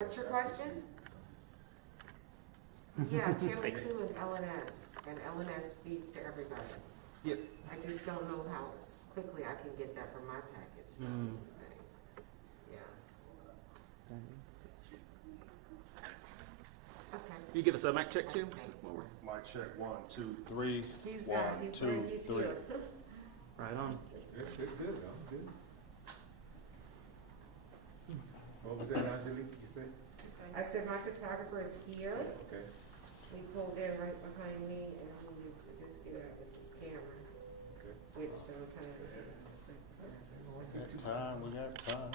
What's your question? Yeah, channel 2 and LNS, and LNS feeds to everybody. Yep. I just don't know how quickly I can get that from my package. That's the thing. Yeah. Okay. You give us a mic check too? Mic check 1, 2, 3. He's 1, he's 2, he's 3. here. Right on. It's good, I'm good. What was that, Angelique, you said? I said my photographer is here. Okay. He pulled in right behind me and he needs to just get out with his camera. Okay. Which sometimes. We got time.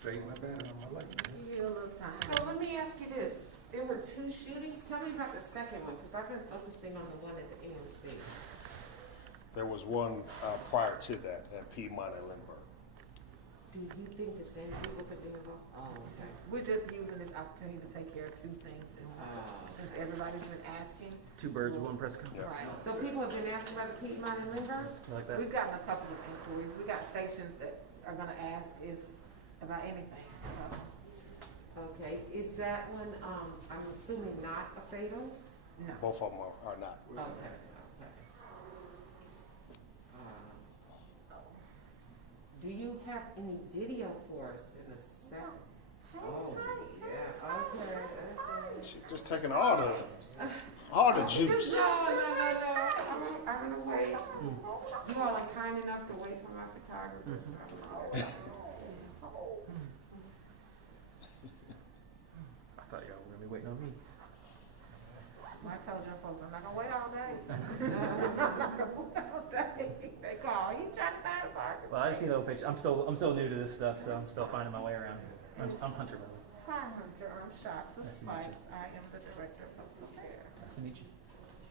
Save my battery, I like it. You get a little time. So let me ask you this. There were 2 shootings. Tell me about the second one, because I've been focusing on the one at the AMC. There was one prior to that at Piedmont and Lindbergh. Do you think the same people could be involved? Oh, okay. We're just using this opportunity to take care of 2 things, and since everybody's been asking. 2 birds with 1 press gun. Yes. Right. So people have been asking about the Piedmont and Lindbergh? Like that? We've gotten a couple of inquiries. We got stations that are gonna ask about anything, so. Okay, is that one, I'm assuming not a fatal? No. Both of them are not. Okay, okay. Do you have any video for us in the second? Oh, yeah, okay. She just taking all the juice. No, I'm gonna wait. You all are kind enough to wait for my photographer, so I'm I thought y'all were gonna be waiting on me. I told your folks, I'm not gonna wait all day. I'm not gonna wait all day. They call, you trying to find a park? Well, I just need a little picture. I'm still new to this stuff, so I'm still finding my way around. I'm Hunter, by the way. Hi, Hunter, I'm Shots with Nice to meet you. Spikes. I am the director of public affairs. Nice to meet you.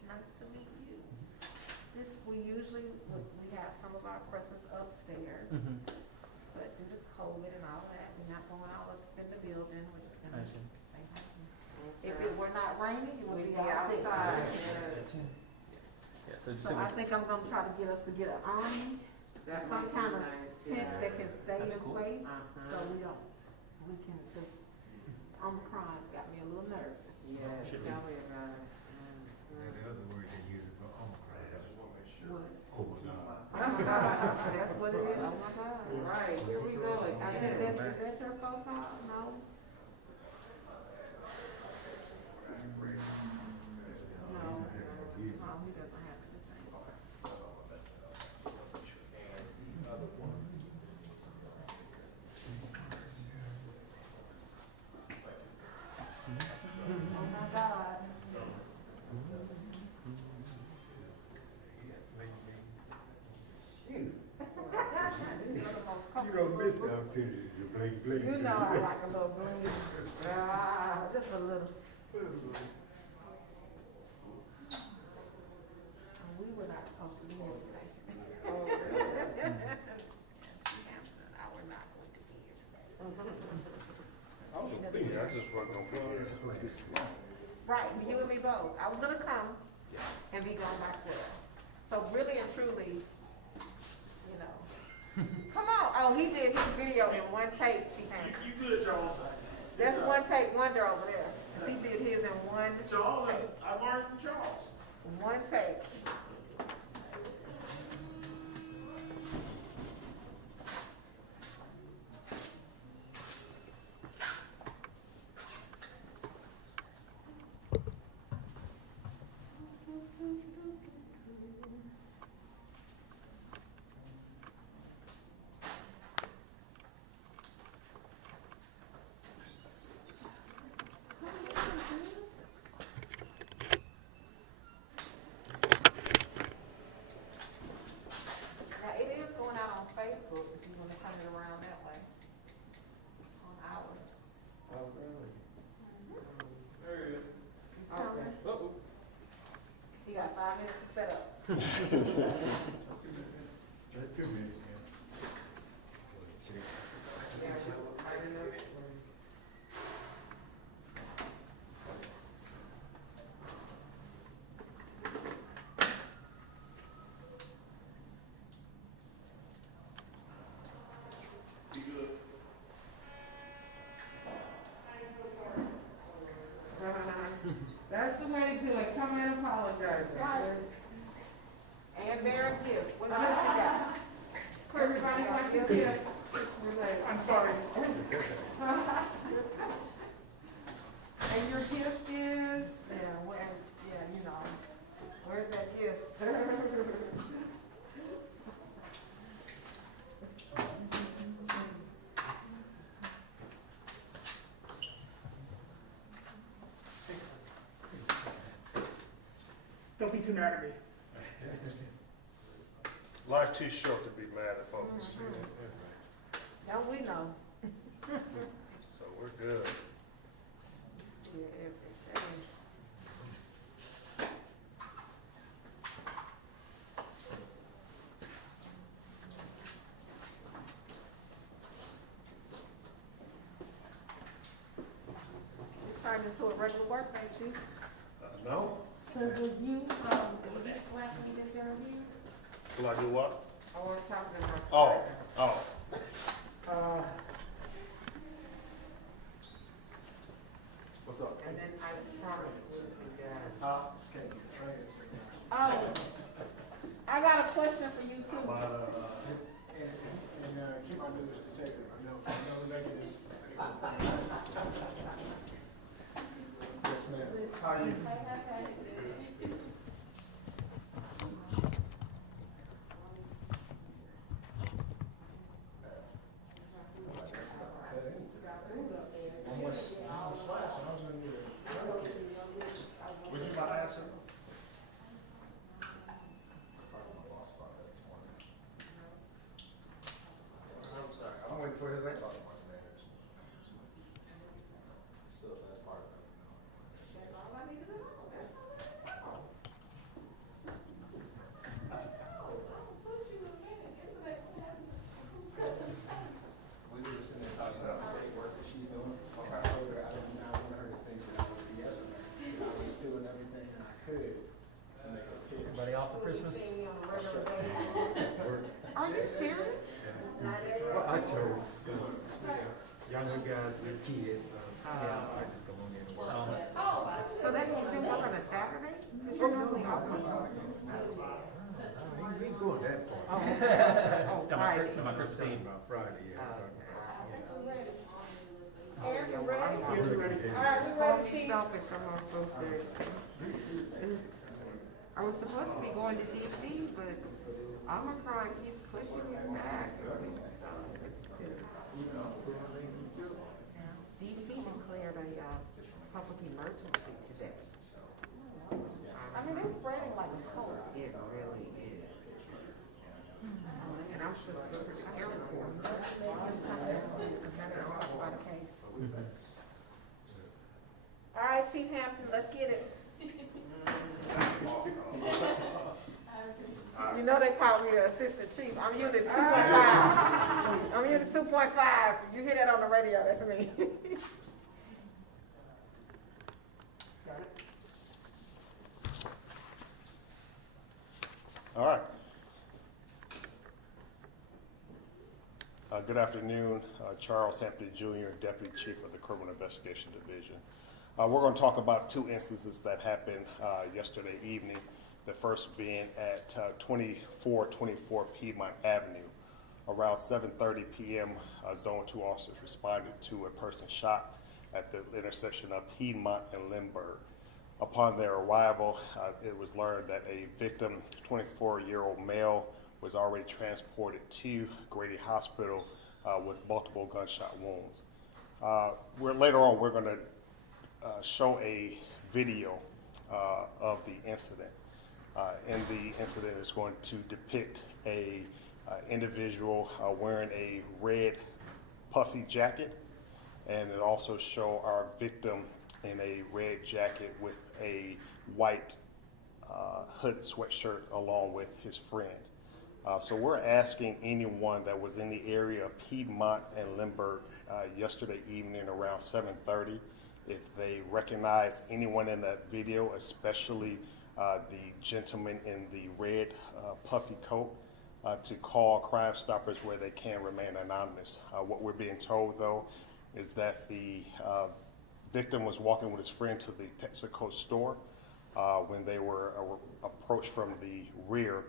Nice to meet you. We usually have some of our pressers upstairs, Mm-hmm. but due to COVID and all that, we're not going all up in the building. We're just I gonna understand. stay home. If it were not raining, it would We'd be be outside, yes. Yeah, so just So I think I'm gonna try to get us to get an awning, That some might be kind of nice, tent yeah. that can stay That'd be in cool. place, Uh-huh. so we can, cause Omicron's got me a little nervous. Yes, Should be. tell me about it. And the other word they use it for Omicron. What? Oh, my God. That's what it is, oh my God. Right, here we go. I think that's your profile, no? No, he doesn't have anything. Oh my God. Shoot. You don't miss the opportunity to blink, blink. You know I like a little green, just a little. We were not supposed to be here today. Oh, really? Hampton, I were not going to be here today. I was gonna be here. I just wasn't gonna be here. Right, you and me both. I was gonna come and be gone by 12. So really and truly, you know. Come on. Oh, he did his video in one take, she found. You good, Charles? That's one take wonder over there. He did his in one Charles, take. I learned from Charles. One take. Now, it is going out on Facebook if you want to turn it around that way. On ours. Oh, really? There it is. He's coming. Uh-oh. He got 5 minutes to set up. That's 2 minutes, man. Yeah, we're kind enough. You good? That's the way to do it. Come and apologize. Right. And bearing gifts. What else you got? Everybody wants a gift. I'm sorry. And your gift is? Yeah, where, yeah, you know, where's that gift? Don't be too mad at me. Life too short to be mad at folks, Don't we know? so we're good. Yeah, everything. It's turned into a regular work day, Chief. No? So will you slap me this interview? Will I do what? I was talking about. Oh. What's up? And then I promised you guys. Oh, I got a question for you too. Keep my business protected. I know making this. Yes, ma'am. How are you? Would you mind answering? I'm sorry, I'm waiting for his answer. We were just sitting there talking about the work that she's doing. I told her I didn't want her to think that I was BSing her. I was doing everything I could to make her pitch. Everybody off for Christmas? See me on a regular basis. Are you serious? Well, I chose, y'all know guys with kids, I just come on in and work. So that means you work on a Saturday? Because you're normally off on Sunday. We ain't going that far. Oh, Come on, Friday. come on Christmas Eve. About Friday, yeah. Aaron, you ready? I'm ready. All right, we Call ready, me Chief? selfish, I'm on both days. I was supposed to be going to DC, but Omicron keeps pushing me back. DC declared a public emergency today. I mean, it's spreading like a cold. It really is. And I'm supposed to go to the airport. Because now they're talking about a case. All right, Chief Hampton, let's get it. You know they call me the assistant chief. I'm unit 2.5. I'm unit 2.5. You hear that on the radio, that's me. All right. Good afternoon, Charles Hampton Jr., Deputy Chief of the Criminal Investigation Division. We're going to talk about two instances that happened yesterday evening. The first being at 2424 Piedmont Avenue. Around 7:30 p.m., Zone 2 officers responded to a person shot at the intersection of Piedmont and Lindbergh. Upon their arrival, it was learned that a victim, 24-year-old male, was already transported to Grady Hospital with multiple gunshot wounds. Later on, we're going to show a video of the incident. In the incident, is going to depict a individual wearing a red puffy jacket, and it also show our victim in a red jacket with a white hooded sweatshirt along with his friend. So we're asking anyone that was in the area of Piedmont and Lindbergh yesterday evening around 7:30 if they recognize anyone in that video, especially the gentleman in the red puffy coat, to call Crime Stoppers where they can remain anonymous. What we're being told, though, is that the victim was walking with his friend to the Texaco store when they were approached from the rear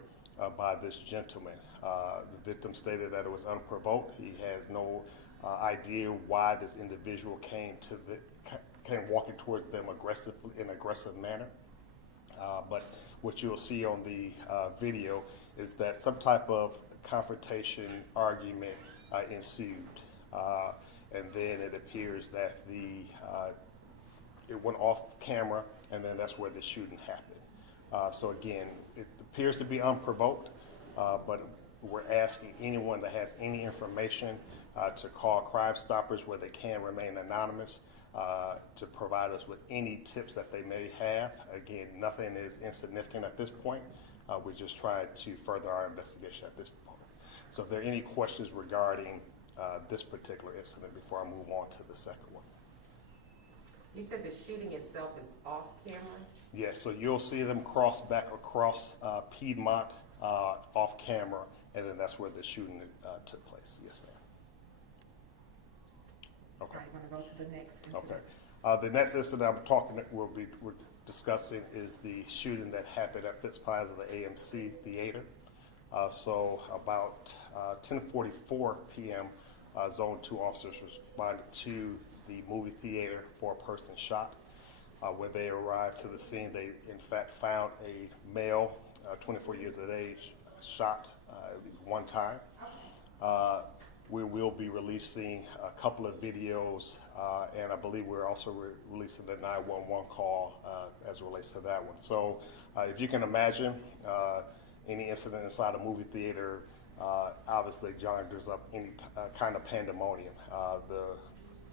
by this gentleman. The victim stated that it was unprovoked. He has no idea why this individual came walking towards them in an aggressive manner. But what you'll see on the video is that some type of confrontation argument ensued. And then it appears that it went off camera, and then that's where the shooting happened. So again, it appears to be unprovoked, but we're asking anyone that has any information to call Crime Stoppers, where they can remain anonymous, to provide us with any tips that they may have. Again, nothing is insignificant at this point. We're just trying to further our investigation at this point. So if there are any questions regarding this particular incident before I move on to the second one. You said the shooting itself is off camera? Yes, so you'll see them cross back across Piedmont off camera, and then that's where the shooting took place. Yes, ma'am. Okay. All right, we're gonna go to the next incident. Okay. The next incident we're discussing is the shooting that happened at Fitz Plaza, the AMC Theater. So about 10:44 p.m., Zone 2 officers responded to the movie theater for a person shot. When they arrived to the scene, they in fact found a male, 24 years of age, shot one time. We will be releasing a couple of videos, and I believe we're also releasing the 911 call as it relates to that one. So if you can imagine, any incident inside a movie theater obviously conjures up any kind of pandemonium. The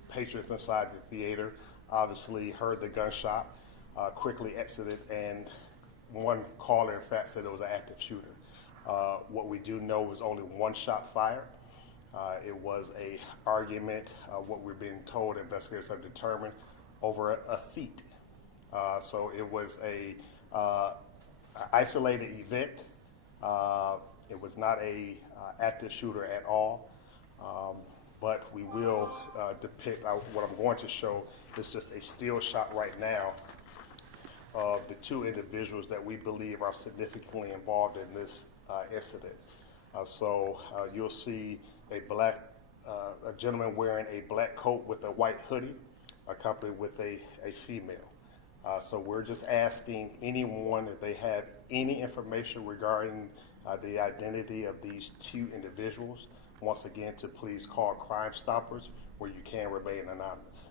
patrons inside the theater obviously heard the gunshot, quickly exited, and one caller in fact said it was an active shooter. What we do know was only one shot fired. It was a argument, what we're being told, investigators have determined, over a seat. So it was a isolated event. It was not a active shooter at all. But we will depict, what I'm going to show is just a still shot right now of the two individuals that we believe are significantly involved in this incident. So you'll see a gentleman wearing a black coat with a white hoodie, accompanied with a female. So we're just asking anyone if they have any information regarding the identity of these two individuals, once again, to please call Crime Stoppers, where you can remain anonymous.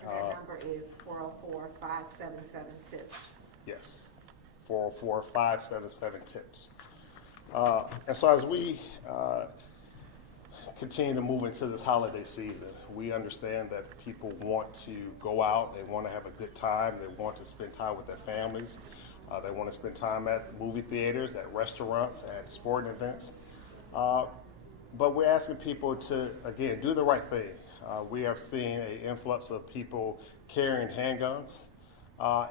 And that number is 404-577-TIPS. Yes, 404-577-TIPS. And so as we continue to move into this holiday season, we understand that people want to go out, they want to have a good time, they want to spend time with their families, they want to spend time at movie theaters, at restaurants, at sporting events. But we're asking people to, again, do the right thing. We have seen an influx of people carrying handguns,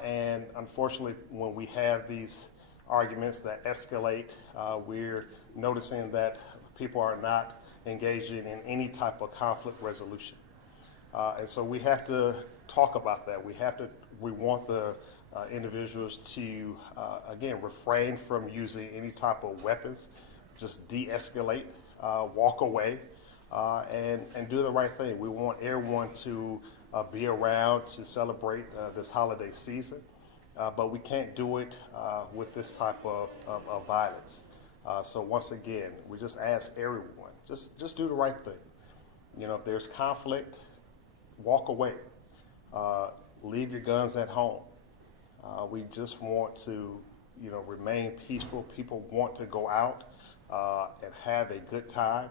and unfortunately, when we have these arguments that escalate, we're noticing that people are not engaging in any type of conflict resolution. And so we have to talk about that. We want the individuals to, again, refrain from using any type of weapons, just de-escalate, walk away, and do the right thing. We want everyone to be around to celebrate this holiday season, but we can't do it with this type of violence. So once again, we just ask everyone, just do the right thing. You know, if there's conflict, walk away. Leave your guns at home. We just want to, remain peaceful. People want to go out and have a good time.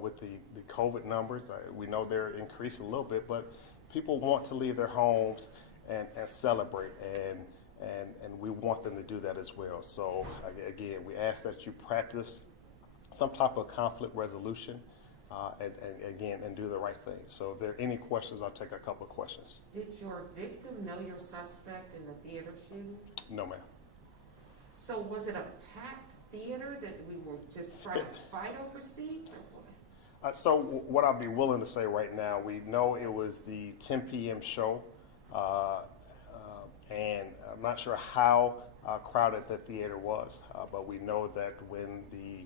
With the COVID numbers, we know they're increasing a little bit, but people want to leave their homes and celebrate, and we want them to do that as well. So again, we ask that you practice some type of conflict resolution, and do the right thing. So if there are any questions, I'll take a couple of questions. Did your victim know your suspect in the theater shooting? No, ma'am. So was it a packed theater that we were just trying to fight over seats or what? What I'll be willing to say right now, we know it was the 10 p.m. show, and I'm not sure how crowded the theater was, but we know that when the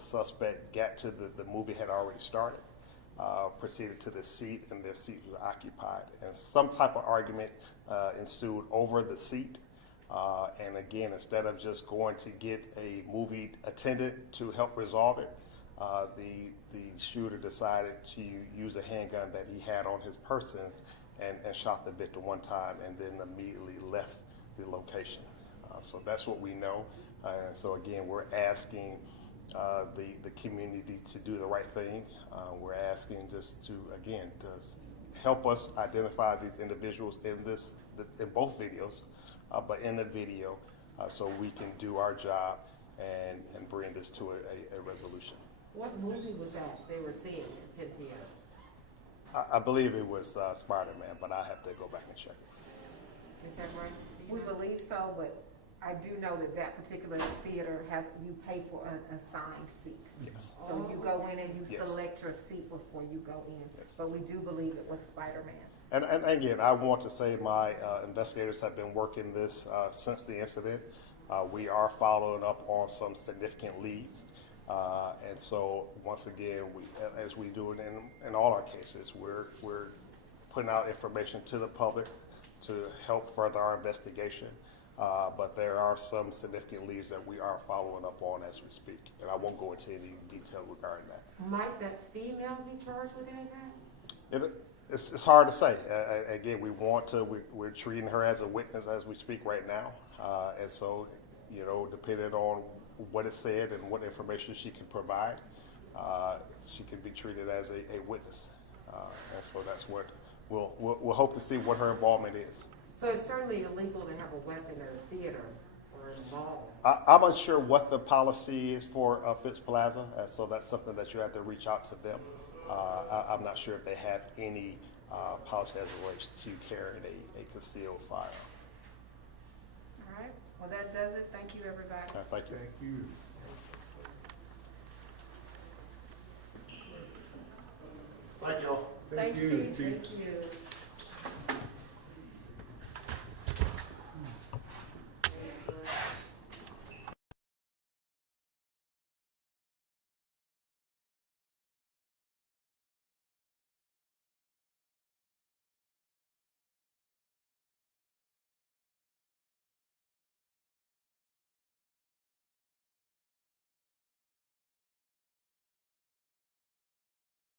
suspect got to the movie had already started, proceeded to the seat, and their seat was occupied, and some type of argument ensued over the seat. And again, instead of just going to get a movie attendant to help resolve it, the shooter decided to use a handgun that he had on his person and shot the victim one time and then immediately left the location. So that's what we know. And so again, we're asking the community to do the right thing. We're asking just to help us identify these individuals in both videos, but in the video, so we can do our job and bring this to a resolution. What movie was that they were seeing at 10 p.m.? I believe it was Spider-Man, but I have to go back and check it. Is that right? We believe so, but I do know that particular theater you pay for an assigned seat. Yes. So you go in and you Yes. select your seat before you go in. Yes. But we do believe it was Spider-Man. And again, I want to say my investigators have been working this since the incident. We are following up on some significant leads. And so once again, as we do it in all our cases, we're putting out information to the public to help further our investigation. But there are some significant leads that we are following up on as we speak. And I won't go into any detail regarding that. Might that female be charged with anything? It's hard to say. Again, we're treating her as a witness as we speak right now. And so, depending on what is said and what information she can provide, she can be treated as a witness. And so that's what we'll hope to see what her involvement is. So it's certainly illegal to have a weapon at a theater or involved. I'm unsure what the policy is for Fitz Plaza, so that's something that you have to reach out to them. I'm not sure if they have any policy as it relates to carrying a concealed firearm. All right, well, that does it. Thank you, everybody. Thank you. Thank you. Thank you all. Thanks, you, Chief. Thank you.